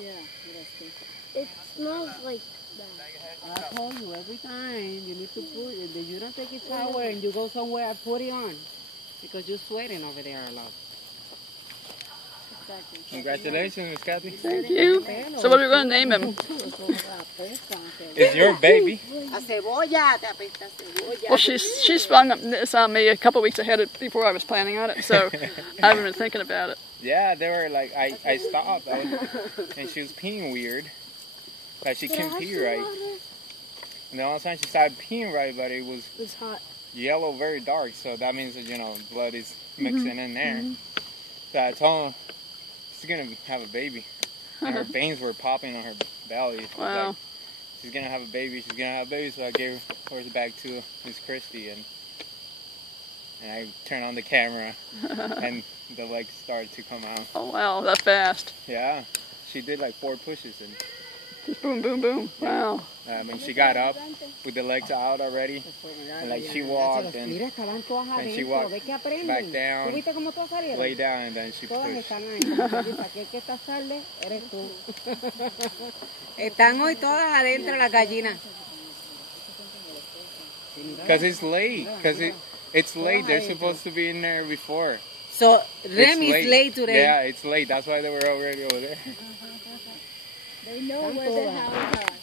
Yeah, it smells like that. I told you every time you need to put it. If you don't take a shower and you go somewhere, put it on because you're sweating over there a lot. Exactly. Congratulations, Miss Kathy. Thank you. So what are we going to name him? It's your baby. Well, she sprung this on me a couple weeks ahead before I was planning on it, so I haven't been thinking about it. Yeah, they were like, I stopped, and she was peeing weird. Like she couldn't pee right. And then all of a sudden she started peeing right, but it was hot. Yellow, very dark, so that means that, blood is mixing in there. So I told him, she's going to have a baby. And her veins were popping on her belly. Wow. Like, she's going to have a baby, so I gave her back to Miss Christie, and I turned on the camera, and the legs started to come out. Oh wow, that fast. Yeah, she did like 4 pushes, and just boom, boom, boom. Wow. And she got up with the legs out already, and like she walked, and she walked back down, lay down, and then she pushed. Están hoy todas adentro las gallinas. Because it's late. It's late. They're supposed to be in there before. So Rem is late today. Yeah, it's late. That's why they were already over there. They know where the houses are.